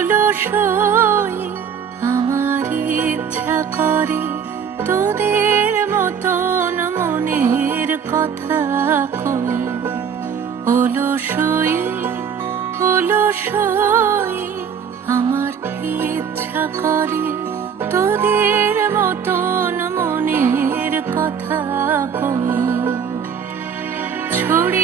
অলসই আমার ইচ্ছা করে তোদের মতন মনের কথা কই। অলসই অলসই আমার ইচ্ছা করে তোদের মতন মনের কথা কই। ছড়ি